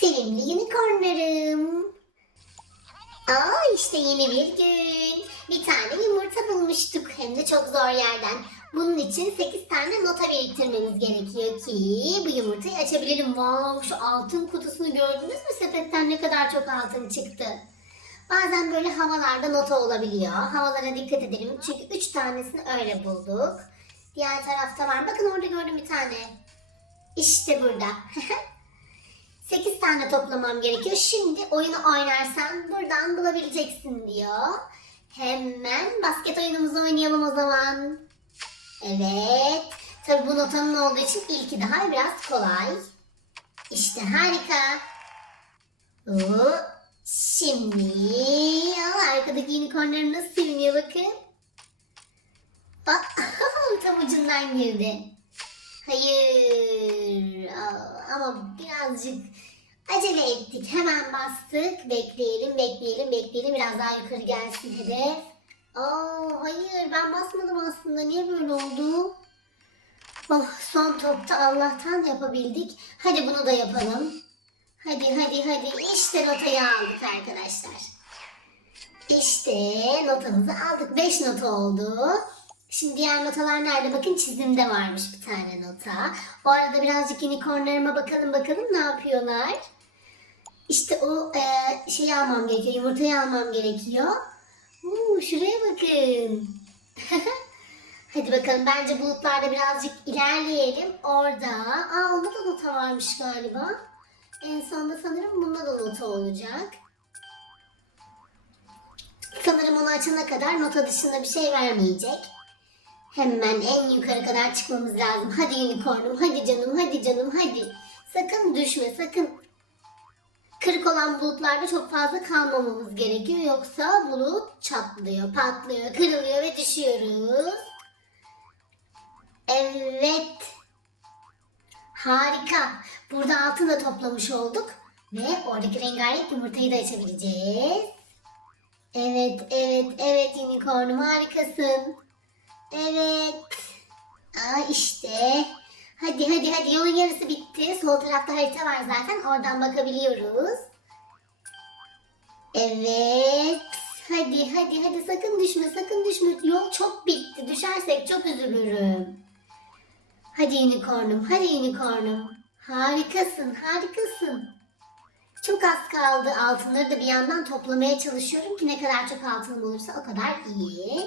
Sevimli unicornlarım. Aa işte yeni bir gün. Bir tane yumurta bulmuştuk hem de çok zor yerden. Bunun için 8 tane nota biriktirmemiz gerekiyor ki bu yumurtayı açabilirim. Wow şu altın kutusunu gördünüz mü? Sepetten ne kadar çok altın çıktı. Bazen böyle havalarda nota olabiliyor. Havalara dikkat edelim. Çünkü 3 tanesini öyle bulduk. Diğer tarafta var. Bakın orada gördüm bir tane. İşte burada. 8 tane toplamam gerekiyor. Şimdi oyunu oynarsan buradan bulabileceksin diyor. Hemen basket oyunumuzu oynayalım o zaman. Evet. Tabi bu notanın olduğu için ilki daha biraz kolay. İşte harika. Oo, şimdi arkadaki unicornlarım nasıl seviniyor bakın. Bak tam ucundan girdi. Hayır. Ama birazcık acele ettik. Hemen bastık. Bekleyelim, bekleyelim, bekleyelim. Biraz daha yukarı gelsin hedef. Aa, hayır ben basmadım aslında. Niye böyle oldu? Oh, son topta Allah'tan yapabildik. Hadi bunu da yapalım. Hadi hadi hadi. İşte notayı aldık arkadaşlar. İşte notamızı aldık. 5 nota oldu. Şimdi diğer notalar nerede? Bakın çizimde varmış bir tane nota. O arada birazcık unicornlarıma bakalım bakalım ne yapıyorlar. İşte o e, şeyi almam gerekiyor. Yumurtayı almam gerekiyor. Uuu, şuraya bakın. Hadi bakalım bence bulutlarda birazcık ilerleyelim. Orada. Aa onda da nota varmış galiba. En sonunda sanırım bunda da nota olacak. Sanırım onu açana kadar nota dışında bir şey vermeyecek. Hemen en yukarı kadar çıkmamız lazım. Hadi unicornum, hadi canım, hadi canım, hadi. Sakın düşme, sakın. Kırık olan bulutlarda çok fazla kalmamamız gerekiyor. Yoksa bulut çatlıyor, patlıyor, kırılıyor ve düşüyoruz. Evet. Harika. Burada altın da toplamış olduk. Ve oradaki rengarenk yumurtayı da açabileceğiz. Evet, evet, evet unicornum harikasın. Evet. Aa işte. Hadi hadi hadi yolun yarısı bitti. Sol tarafta harita var zaten. Oradan bakabiliyoruz. Evet. Hadi hadi hadi sakın düşme sakın düşme. Yol çok bitti. Düşersek çok üzülürüm. Hadi unicornum hadi unicornum. Harikasın harikasın. Çok az kaldı. Altınları da bir yandan toplamaya çalışıyorum ki ne kadar çok altın bulursa o kadar iyi.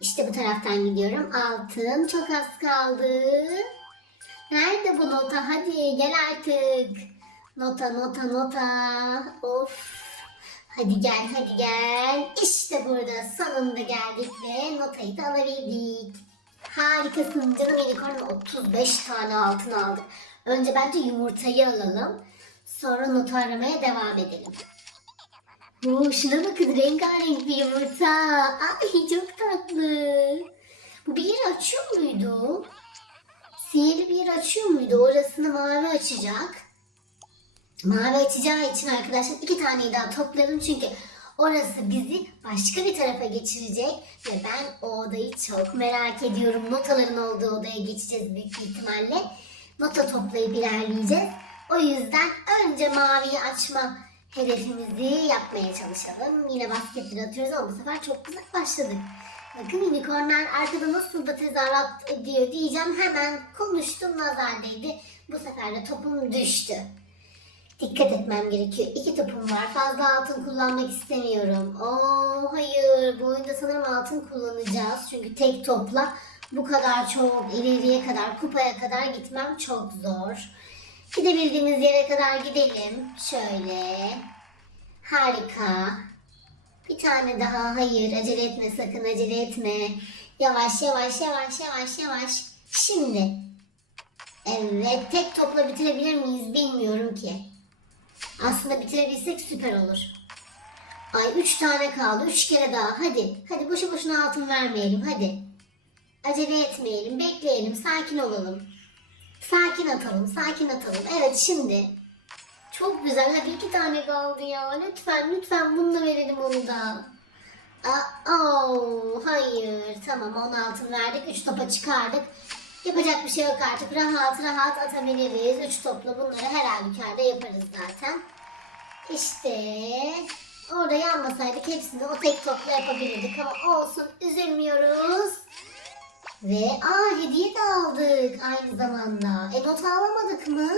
İşte bu taraftan gidiyorum. Altın çok az kaldı. Nerede bu nota? Hadi gel artık. Nota nota nota. Of. Hadi gel hadi gel. İşte burada sonunda geldik ve notayı da alabildik. Harikasın canım unicorn 35 tane altın aldık. Önce bence yumurtayı alalım. Sonra notu aramaya devam edelim. Oo, şuna bakın rengarenk bir yumurta. Ay çok tatlı. Bu bir yeri açıyor muydu? Sihirli bir yeri açıyor muydu? Orasını mavi açacak. Mavi açacağı için arkadaşlar iki taneyi daha toplayalım çünkü orası bizi başka bir tarafa geçirecek ve ben o odayı çok merak ediyorum. Notaların olduğu odaya geçeceğiz büyük ihtimalle. Nota toplayıp ilerleyeceğiz. O yüzden önce maviyi açma hedefimizi yapmaya çalışalım. Yine basketleri atıyoruz ama bu sefer çok güzel başladık. Bakın unicornlar arkada nasıl da tezahürat ediyor diyeceğim. Hemen konuştum nazar. Bu sefer de topum düştü. Dikkat etmem gerekiyor. İki topum var. Fazla altın kullanmak istemiyorum. Oo hayır. Bu oyunda sanırım altın kullanacağız. Çünkü tek topla bu kadar çok ileriye kadar kupaya kadar gitmem çok zor. Gidebildiğimiz yere kadar gidelim. Şöyle. Harika. Bir tane daha. Hayır acele etme sakın acele etme. Yavaş yavaş yavaş yavaş yavaş. Şimdi. Evet tek topla bitirebilir miyiz bilmiyorum ki. Aslında bitirebilsek süper olur. Ay üç tane kaldı. Üç kere daha. Hadi. Hadi boşu boşuna altın vermeyelim. Hadi. Acele etmeyelim. Bekleyelim. Sakin olalım. Sakin atalım. Sakin atalım. Evet şimdi. Çok güzel. Hadi iki tane kaldı ya. Lütfen lütfen bunu da verelim onu da. Aa, oh, hayır. Tamam 10 altın verdik. 3 topa çıkardık. Yapacak bir şey yok artık. Rahat rahat atabiliriz. Üç topla bunları her halükarda yaparız zaten. İşte orada yanmasaydık hepsini o tek topla yapabilirdik ama olsun üzülmüyoruz. Ve aa hediye de aldık aynı zamanda. E not alamadık mı?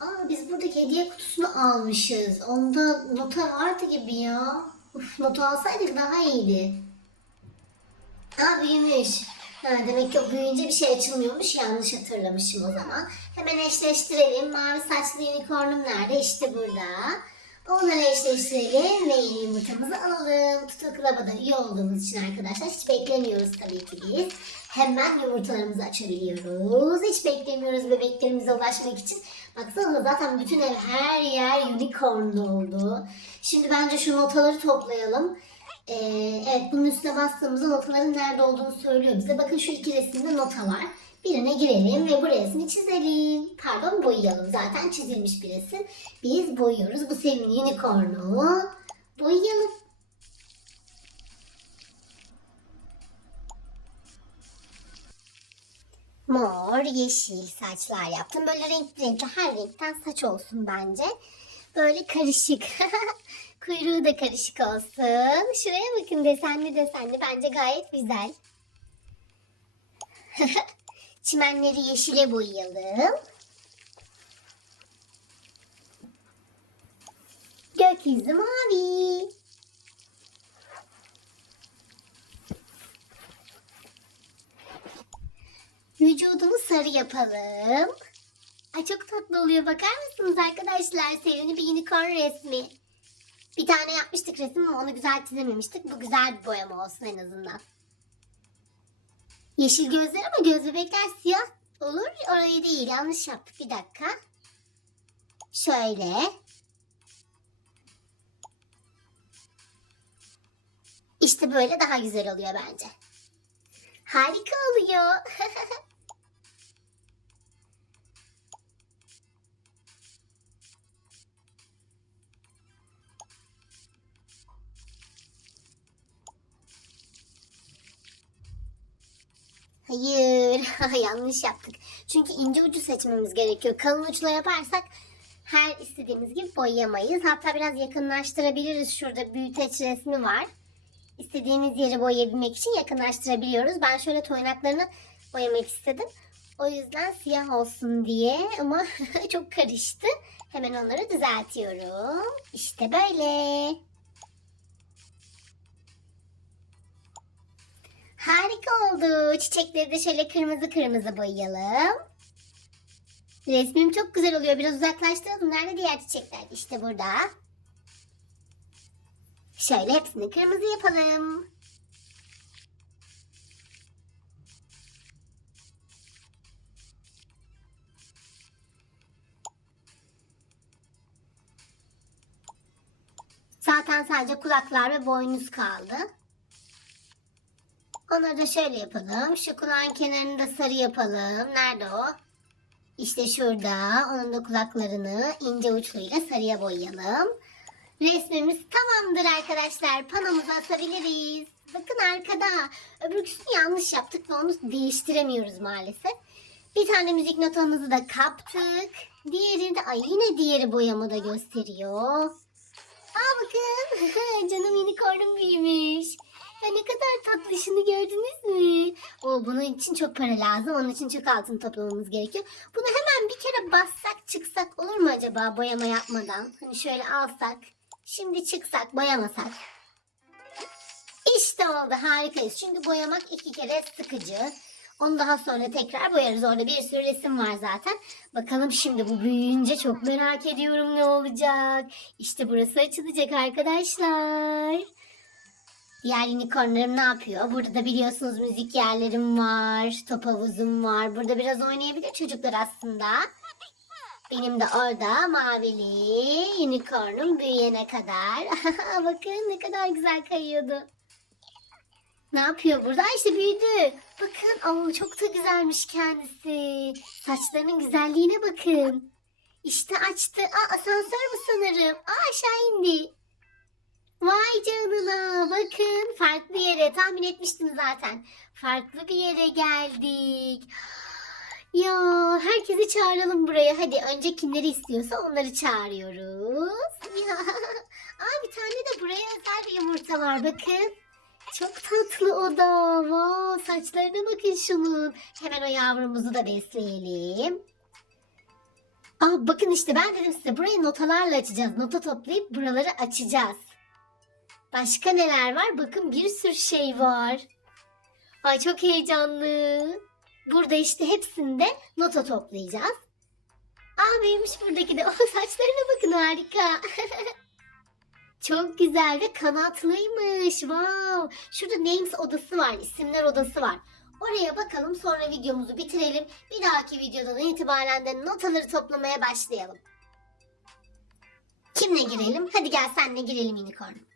Aa biz buradaki hediye kutusunu almışız. Onda nota vardı gibi ya. Uf notu alsaydık daha iyiydi. Aa büyümüş. Ha, demek ki o büyüyünce bir şey açılmıyormuş. Yanlış hatırlamışım o zaman. Hemen eşleştirelim. Mavi saçlı unicornum nerede? İşte burada. Onları eşleştirelim ve yeni yumurtamızı alalım. Tutu Club'a da üye olduğumuz için arkadaşlar hiç beklemiyoruz tabii ki biz. Hemen yumurtalarımızı açabiliyoruz. Hiç beklemiyoruz bebeklerimize ulaşmak için. Baksana zaten bütün ev her yer unicorn oldu. Şimdi bence şu notaları toplayalım. Ee, evet bunun üstüne bastığımızda notaların nerede olduğunu söylüyor bize. Bakın şu iki resimde nota var. Birine girelim ve bu resmi çizelim. Pardon boyayalım. Zaten çizilmiş bir resim. Biz boyuyoruz. Bu sevimli unicornu boyayalım. Mor, yeşil saçlar yaptım. Böyle renkli renkli her renkten saç olsun bence. Böyle karışık. Kuyruğu da karışık olsun. Şuraya bakın desenli desenli. Bence gayet güzel. Çimenleri yeşile boyayalım. Gökyüzü mavi. Vücudunu sarı yapalım. Ay çok tatlı oluyor. Bakar mısınız arkadaşlar? Sevimli bir unicorn resmi. Bir tane yapmıştık resim ama onu güzel çizememiştik. Bu güzel bir boyama olsun en azından. Yeşil gözler ama göz bebekler siyah olur. Orayı değil. Yanlış yaptık. Bir dakika. Şöyle. İşte böyle daha güzel oluyor bence. Harika oluyor. Hayır, yanlış yaptık. Çünkü ince ucu seçmemiz gerekiyor. Kalın uçla yaparsak her istediğimiz gibi boyayamayız. Hatta biraz yakınlaştırabiliriz. Şurada büyüteç resmi var. İstediğimiz yeri boyayabilmek için yakınlaştırabiliyoruz. Ben şöyle toynaklarını boyamak istedim. O yüzden siyah olsun diye ama çok karıştı. Hemen onları düzeltiyorum. İşte böyle. Harika oldu. Çiçekleri de şöyle kırmızı kırmızı boyayalım. Resmim çok güzel oluyor. Biraz uzaklaştıralım. Nerede diğer çiçekler? İşte burada. Şöyle hepsini kırmızı yapalım. Zaten sadece kulaklar ve boynuz kaldı. Onları da şöyle yapalım. Şu kulağın kenarını da sarı yapalım. Nerede o? İşte şurada. Onun da kulaklarını ince uçluyla sarıya boyayalım. Resmimiz tamamdır arkadaşlar. Panomuza asabiliriz. Bakın arkada. Öbürküsünü yanlış yaptık ve onu değiştiremiyoruz maalesef. Bir tane müzik notamızı da kaptık. Diğeri de ay yine diğeri boyamada gösteriyor. Aa bakın. Canım unicornum büyümüş. Ya ne kadar tatlışını gördünüz mü? O bunun için çok para lazım. Onun için çok altın toplamamız gerekiyor. Bunu hemen bir kere bassak çıksak olur mu acaba boyama yapmadan? Hani şöyle alsak. Şimdi çıksak boyamasak. İşte oldu harikayız. Çünkü boyamak iki kere sıkıcı. Onu daha sonra tekrar boyarız. Orada bir sürü resim var zaten. Bakalım şimdi bu büyüyünce çok merak ediyorum ne olacak. İşte burası açılacak arkadaşlar. Diğer unicornlarım ne yapıyor? Burada da biliyorsunuz müzik yerlerim var. Top havuzum var. Burada biraz oynayabilir çocuklar aslında. Benim de orada mavili unicornum büyüyene kadar. Bakın ne kadar güzel kayıyordu. Ne yapıyor burada? İşte büyüdü. Bakın aa, çok da güzelmiş kendisi. Saçlarının güzelliğine bakın. İşte açtı. Aa, asansör bu sanırım. Aa, aşağı indi. Vay canına bakın farklı yere tahmin etmiştim zaten. Farklı bir yere geldik. Ya herkesi çağıralım buraya. Hadi önce kimleri istiyorsa onları çağırıyoruz. Ya. Aa, bir tane de buraya özel bir yumurta var bakın. Çok tatlı o da. Wow, saçlarına bakın şunun. Hemen o yavrumuzu da besleyelim. Aa, bakın işte ben dedim size burayı notalarla açacağız. Nota toplayıp buraları açacağız. Başka neler var? Bakın bir sürü şey var. Ay çok heyecanlı. Burada işte hepsinde nota toplayacağız. Aa büyümüş buradaki de. Oh, saçlarına bakın harika. çok güzel ve kanatlıymış. Wow. Şurada names odası var. isimler odası var. Oraya bakalım sonra videomuzu bitirelim. Bir dahaki videodan itibaren de notaları toplamaya başlayalım. Kimle girelim? Hadi gel senle girelim unicorn.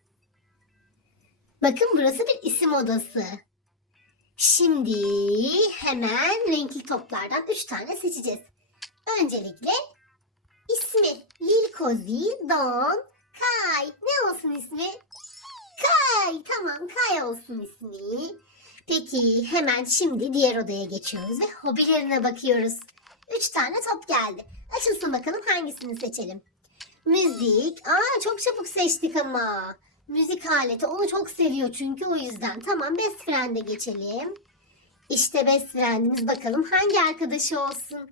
Bakın burası bir isim odası. Şimdi hemen renkli toplardan 3 tane seçeceğiz. Öncelikle ismi Lil Cozy, Don, Kay. Ne olsun ismi? Kay. Tamam Kay olsun ismi. Peki hemen şimdi diğer odaya geçiyoruz ve hobilerine bakıyoruz. 3 tane top geldi. Açılsın bakalım hangisini seçelim. Müzik. Aa çok çabuk seçtik ama. Müzik aleti onu çok seviyor çünkü o yüzden. Tamam best friend'e geçelim. İşte best friend'imiz bakalım hangi arkadaşı olsun.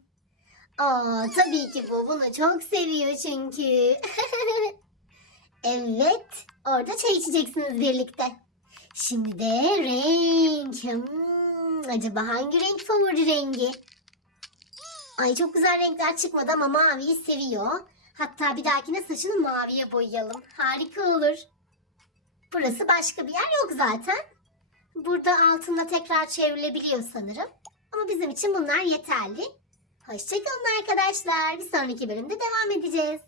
Aa tabii ki bu bunu çok seviyor çünkü. evet orada çay içeceksiniz birlikte. Şimdi de renk. Hmm, acaba hangi renk favori rengi? Ay çok güzel renkler çıkmadı ama maviyi seviyor. Hatta bir dahakine saçını maviye boyayalım. Harika olur. Burası başka bir yer yok zaten. Burada altında tekrar çevrilebiliyor sanırım. Ama bizim için bunlar yeterli. Hoşçakalın arkadaşlar. Bir sonraki bölümde devam edeceğiz.